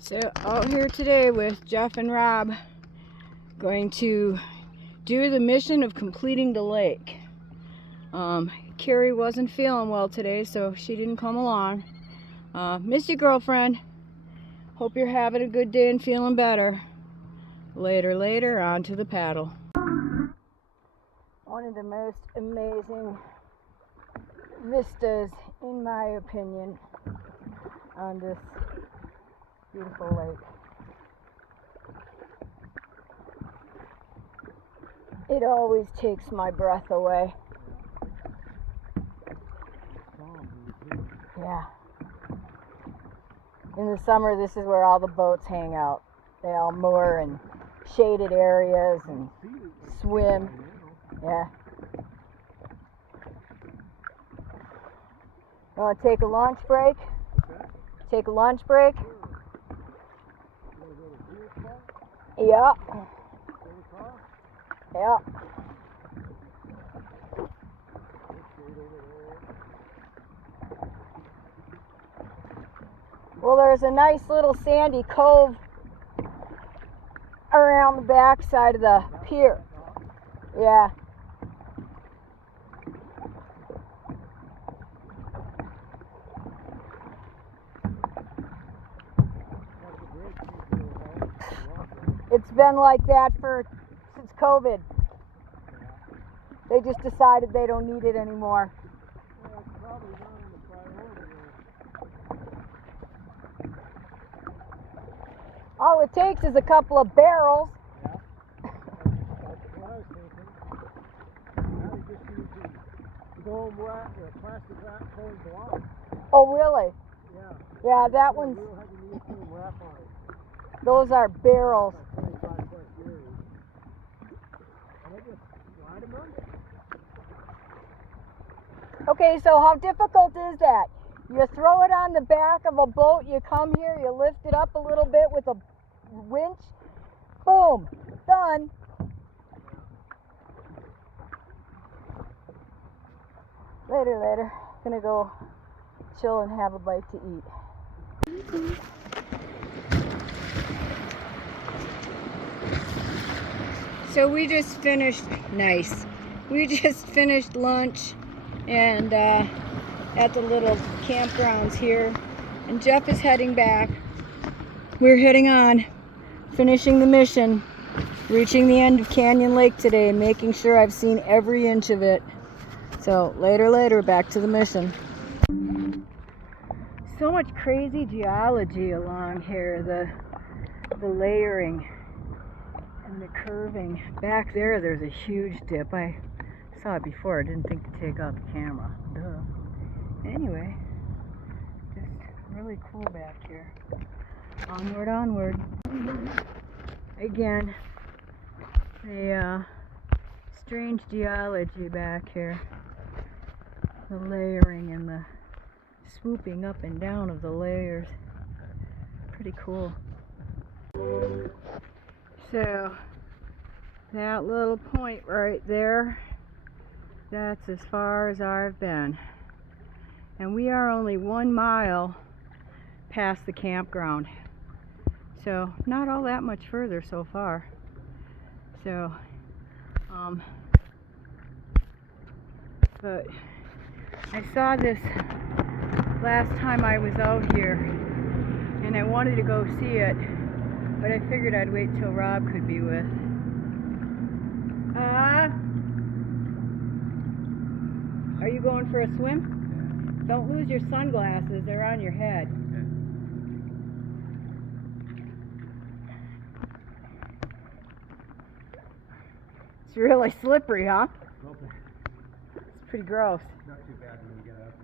So out here today with Jeff and Rob, going to do the mission of completing the lake. Carrie wasn't feeling well today, so she didn't come along. Miss you, girlfriend. Hope you're having a good day and feeling better. Later, on to the paddle. One of the most amazing vistas, in my opinion, on this beautiful lake. It always takes my breath away. Yeah. In the summer, this is where all the boats hang out. They all moor in shaded areas and swim. Yeah. You want to take a lunch break? Take a lunch break? Yeah. Yeah. Well, there's a nice little sandy cove around the back side of the pier. Yeah. It's been like that since COVID. They just decided they don't need it anymore. All it takes is a couple of barrels. Yeah. That's what I was thinking. Now we just use the foam wrap, the plastic wrap foam block. Oh, really? Yeah. Yeah, that one's. We'll have to use foam wrap on it. Those are barrels. 25 plus years. And I just slide them under. Okay, so how difficult is that? You throw it on the back of a boat, you come here, you lift it up a little bit with a winch, boom, done. Later. Gonna go chill and have a bite to eat. So we just finished lunch and at the little campgrounds here, and Jeff is heading back. We're heading on, finishing the mission, reaching the end of Canyon Lake today, making sure I've seen every inch of it. So later, back to the mission. So much crazy geology along here, the layering and the curving. Back there's a huge dip. I saw it before. I didn't think to take out the camera. Duh. Anyway, just really cool back here. Onward. Again, the strange geology back here. The layering and the swooping up and down of the layers. Pretty cool. So, that little point right there, that's as far as I've been. And we are only 1 mile past the campground. So, not all that much further so far. So, but I saw this last time I was out here, and I wanted to go see it, but I figured I'd wait till Rob could be with. Are you going for a swim? Yeah. Don't lose your sunglasses, they're on your head. It's really slippery, huh? Okay. It's pretty gross. Not too bad when you get out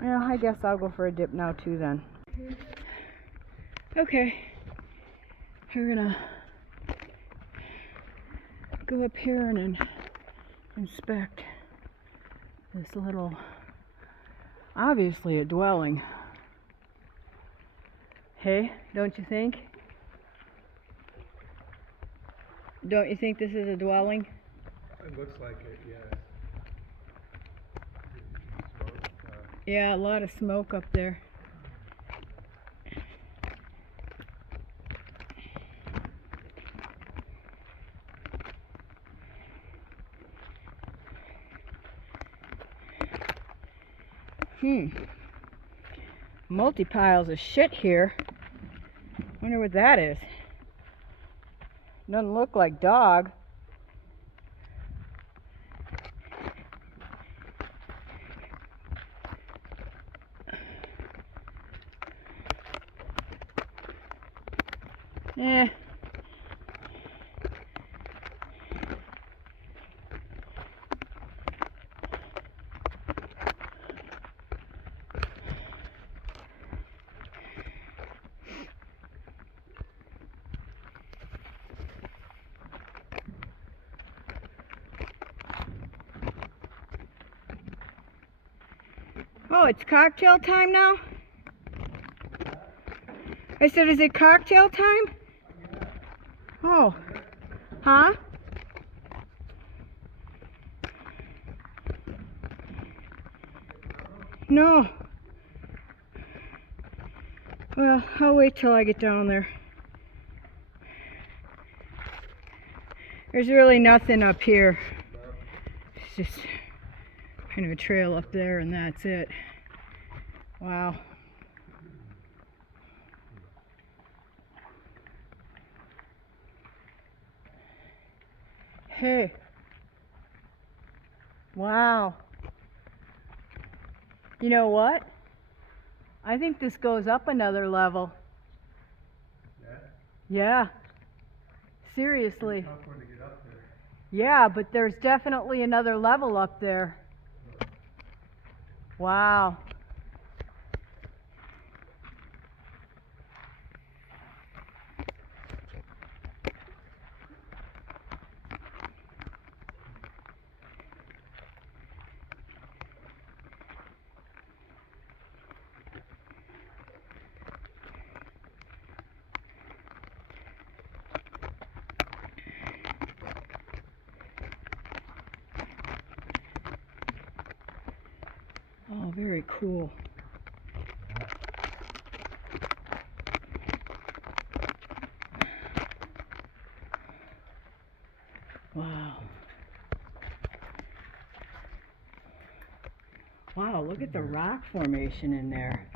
there. Well, I guess I'll go for a dip now too then. Okay, we're gonna go up here and inspect this little, obviously a dwelling. Hey, don't you think? don't you think this is a dwelling? It looks like it, yeah. Smoke, Yeah, a lot of smoke up there. Multi-piles of shit here. Wonder what that is. Doesn't look like dog. Eh. Oh, it's cocktail time now? I said, is it cocktail time? Oh. Huh? No. Well, I'll wait till I get down there. There's really nothing up here. It's just kind of a trail up there and that's it. Wow. Hey. Wow. You know what? I think this goes up another level. yeah. Yeah. Seriously. Tough one to get up there. Yeah, but there's definitely another level up there. Wow. Oh, very cool. Wow. Wow, look at the rock formation in there.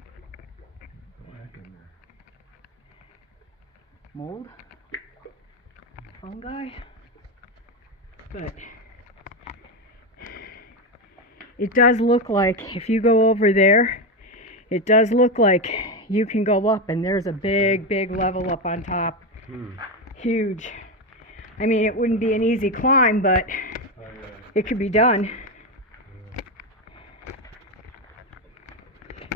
Mold? Fungi? But it does look like, if you go over there, it does look like you can go up and there's a big, big level up on top. Huge. I mean, it wouldn't be an easy climb, but it could be done.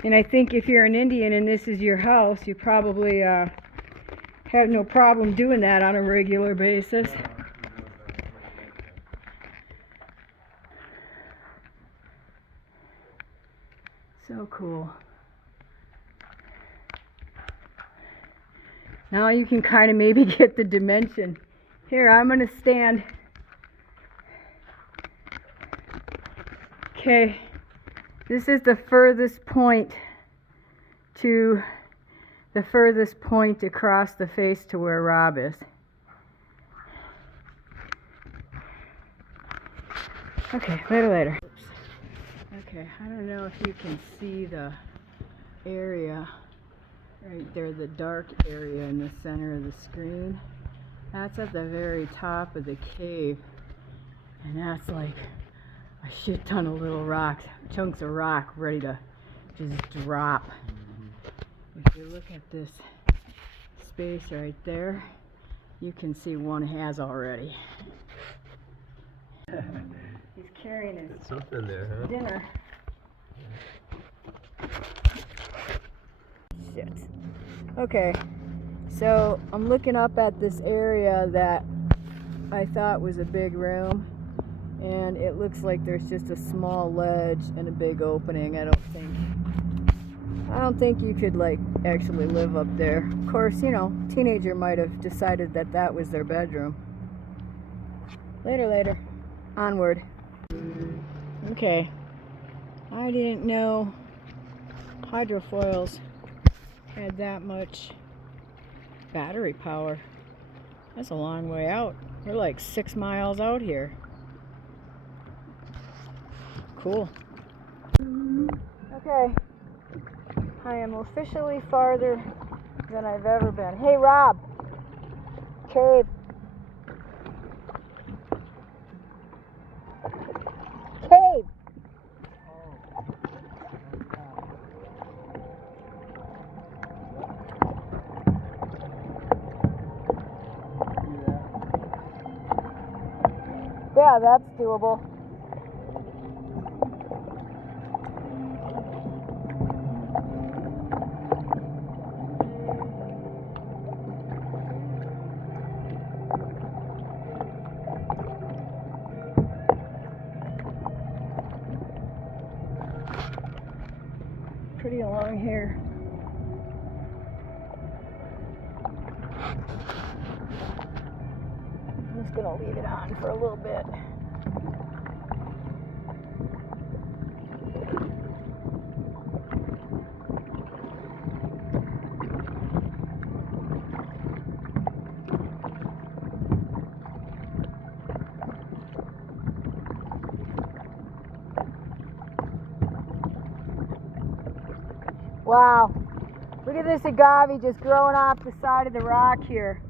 And I think if you're an Indian and this is your house, you probably have no problem doing that on a regular basis. So cool. Now you can kind of maybe get the dimension. Here, I'm going to stand. Okay, this is the furthest point to the furthest point across the face to where Rob is. Okay, later. Oops. Okay, I don't know if you can see the area right there, the dark area in the center of the screen. That's at the very top of the cave, and that's like a shit ton of little rocks, chunks of rock ready to just drop. If you look at this space right there, you can see one has already. He's carrying his Something there, huh? dinner. Shit. Okay, so I'm looking up at this area that I thought was a big room, and it looks like there's just a small ledge and a big opening. I don't think you could like actually live up there. Of course, you know, teenager might have decided that that was their bedroom. Later. Onward. Okay. I didn't know hydrofoils had that much battery power. That's a long way out. We're like 6 miles out here. Cool. Okay. I am officially farther than I've ever been. Hey, Rob. Cave. Cave. Yeah, that's doable. Pretty along here. I'm just gonna leave it on for a little bit. Wow, look at this agave just growing off the side of the rock here.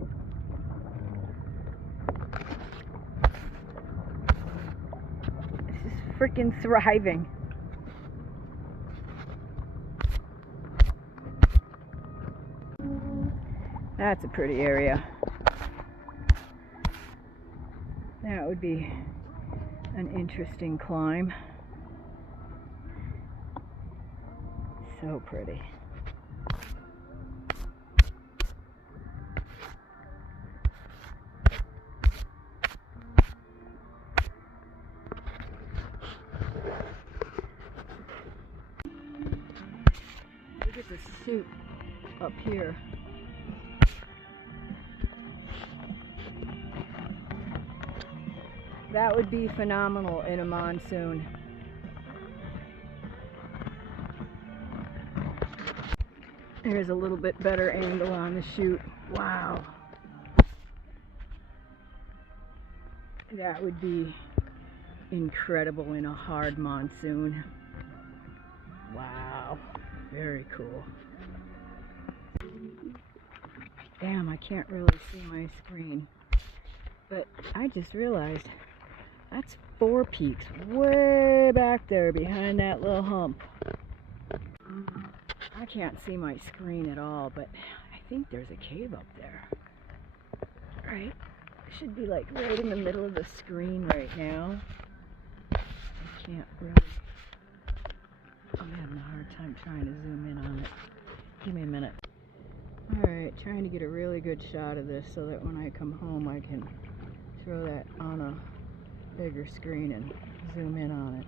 This is freaking thriving. That's a pretty area. That would be an interesting climb. So pretty. Look at the chute up here. That would be phenomenal in a monsoon. There's a little bit better angle on the chute. Wow. That would be incredible in a hard monsoon. Wow. Very cool. Damn, I can't really see my screen. But I just realized that's 4 peaks way back there behind that little hump. I can't see my screen at all, but I think there's a cave up there. Right? It should be like right in the middle of the screen right now. I can't really. I'm having a hard time trying to zoom in on it. Give me a minute. Alright, trying to get a really good shot of this so that when I come home I can throw that on a bigger screen and zoom in on it.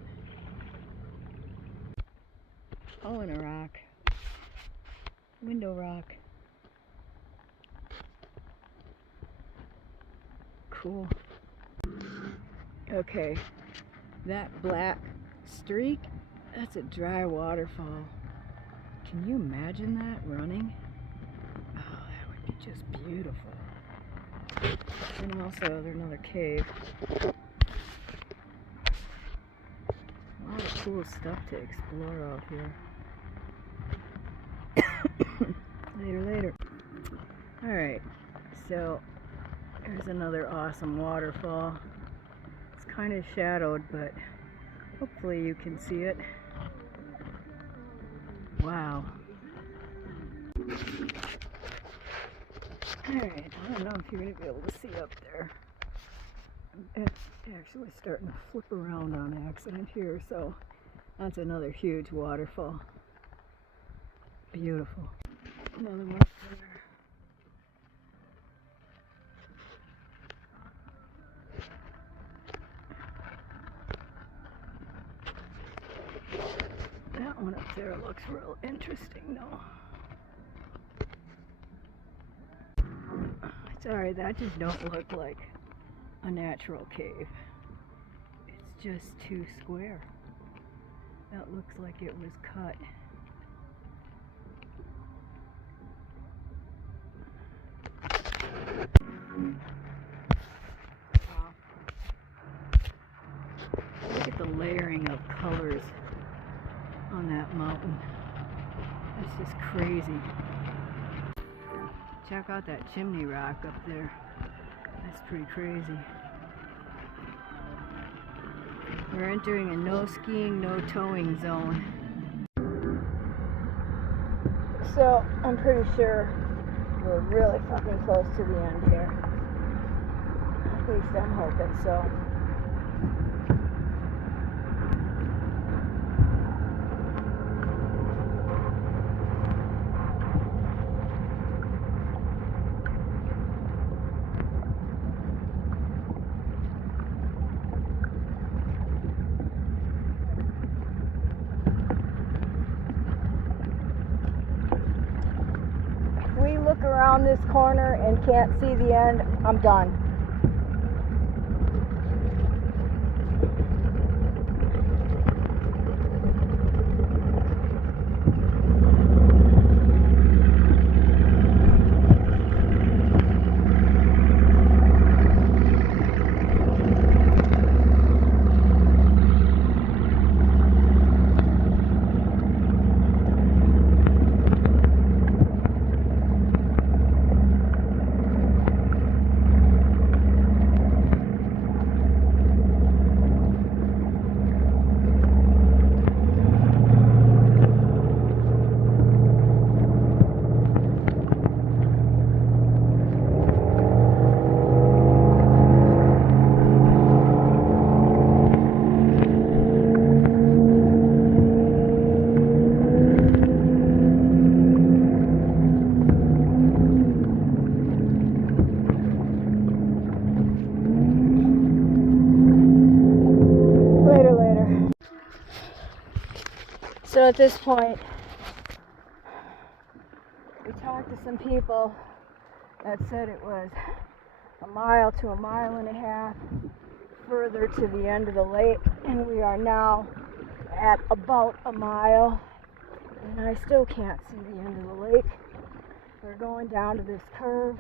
Oh, and a rock. Window rock. Cool. Okay, that black streak, that's a dry waterfall. Can you imagine that running? Oh, that would be just beautiful. And also, there's another cave. A lot of cool stuff to explore out here. Later. Alright, so there's another awesome waterfall. It's kind of shadowed, but hopefully you can see it. Wow. Alright, I don't know if you're going to be able to see up there. I'm actually starting to flip around on accident here, so that's another huge waterfall. Beautiful. Another one up there. That one up there looks real interesting though. Sorry, that just don't look like a natural cave. It's just too square. That looks like it was cut. Wow. Look at the layering of colors on that mountain. That's just crazy. Check out that chimney rock up there. That's pretty crazy. We're entering a no skiing, no towing zone. So I'm pretty sure we're really fucking close to the end here. At least I'm hoping so. Look around this corner and can't see the end, I'm done. So at this point, we talked to some people that said it was a mile to a mile and a half further to the end of the lake, and we are now at about a mile, and I still can't see the end of the lake. We're going down to this curve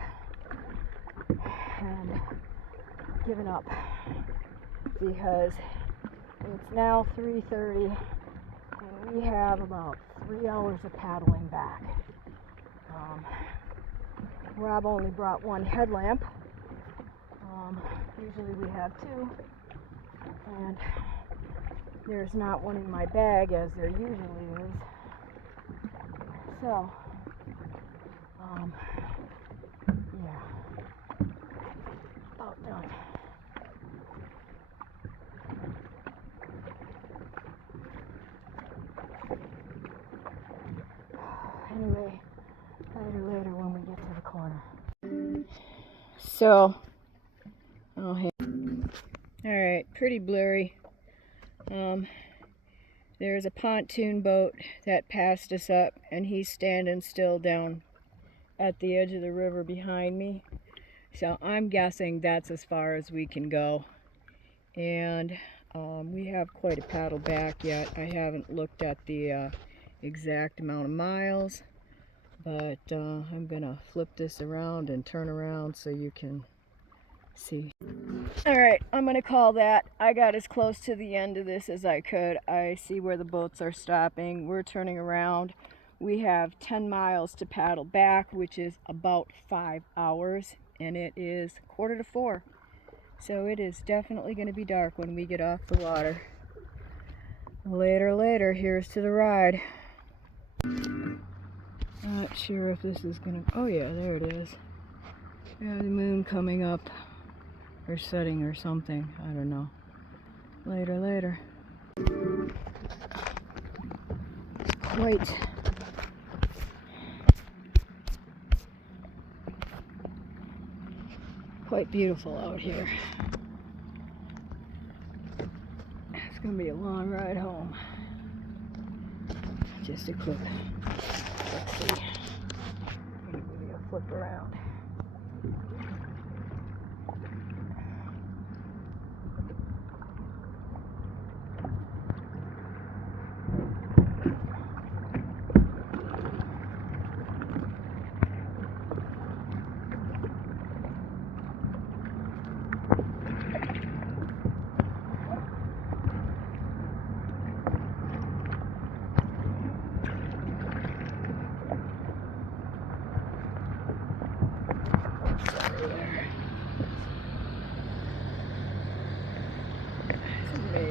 and giving up because it's now 3:30 and we have about 3 hours of paddling back. Rob only brought one headlamp. Usually we have two, and there's not one in my bag as there usually is. So, yeah, about done. Anyway, later when we get to the corner. So, alright, pretty blurry. There's a pontoon boat that passed us up, and he's standing still down at the edge of the river behind me. So I'm guessing that's as far as we can go. And we have quite a paddle back yet. I haven't looked at the exact amount of miles, but I'm gonna flip this around and turn around so you can see. Alright, I'm gonna call that. I got as close to the end of this as I could. I see where the boats are stopping. We're turning around. We have 10 miles to paddle back, which is about 5 hours, and it is 3:45. So it is definitely going to be dark when we get off the water. Later, here's to the ride. Not sure if this is going to... Oh yeah, there it is. Yeah, the moon coming up, or setting or something. I don't know. Later. Quite beautiful out here. It's gonna be a long ride home. Just a quick, let's see. I'm gonna give you a flip around.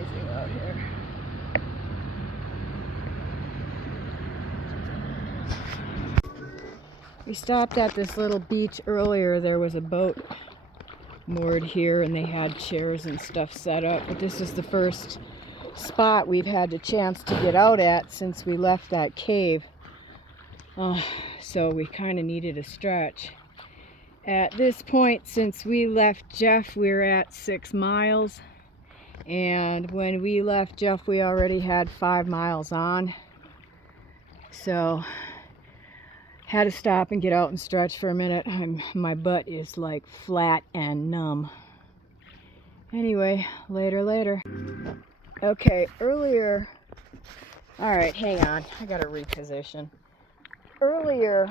amazing out here. We stopped at this little beach earlier. There was a boat moored here and they had chairs and stuff set up, but this is the first spot we've had the chance to get out at since we left that cave. So we kind of needed a stretch. At this point, since we left Jeff, we're at 6 miles. And when we left Jeff, we already had 5 miles on. So, had to stop and get out and stretch for a minute. My butt is like flat and numb. Anyway, later. Okay, earlier... Alright, hang on. I gotta reposition. Earlier,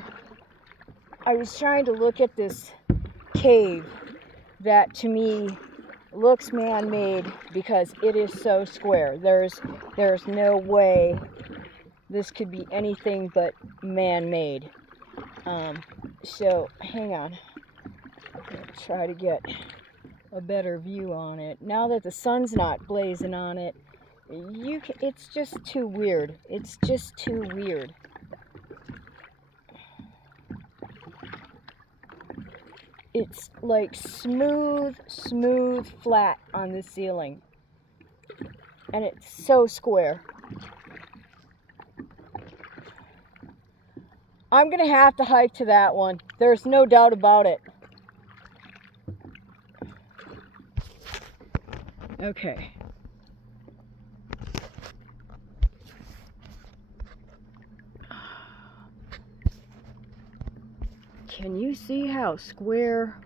I was trying to look at this cave that to me looks man-made because it is so square. There's no way this could be anything but man-made. So hang on. I'm gonna try to get a better view on it. Now that the sun's not blazing on it, it's just too weird. It's just too weird. It's like smooth, flat on the ceiling. And it's so square. I'm gonna have to hike to that one. There's no doubt about it. Okay. Can you see how square?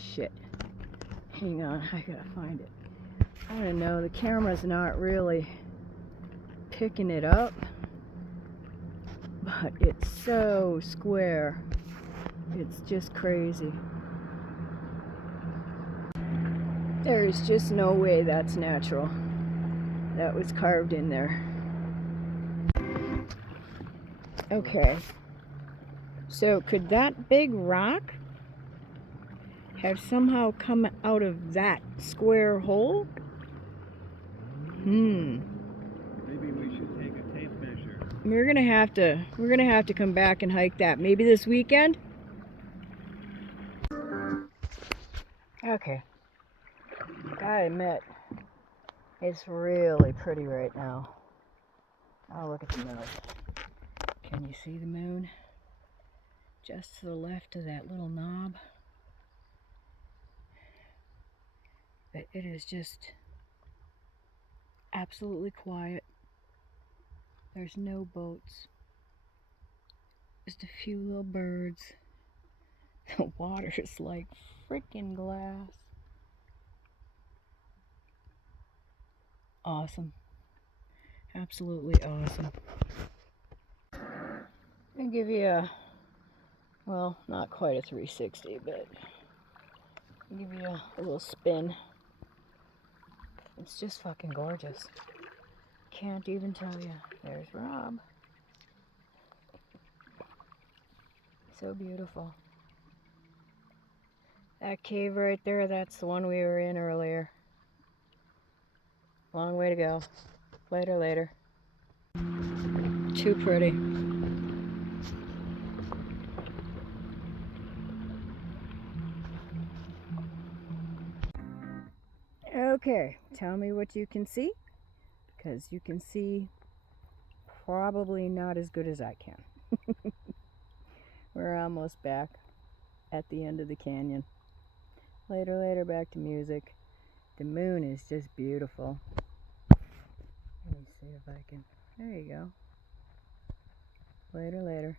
Shit. Hang on, I gotta find it. I don't know, the camera's not really picking it up, but it's so square. It's just crazy. There's just no way that's natural. That was carved in there. Okay. So could that big rock have somehow come out of that square hole? Maybe we should take a tape measure. We're gonna have to come back and hike that. Maybe this weekend? Okay. Gotta admit, it's really pretty right now. Oh, look at the moon. Can you see the moon? Just to the left of that little knob. But it is just absolutely quiet. There's no boats. Just a few little birds. The water is like freaking glass. Awesome. Absolutely awesome. I'll give you a, well, not quite a 360, but I'll give you a little spin. It's just fucking gorgeous. Can't even tell you. There's Rob. So beautiful. That cave right there, that's the one we were in earlier. Long way to go. Later. Too pretty. Okay, tell me what you can see, because you can see probably not as good as I can. We're almost back at the end of the canyon. Later, back to music. The moon is just beautiful. Let me see if I can, there you go. Later.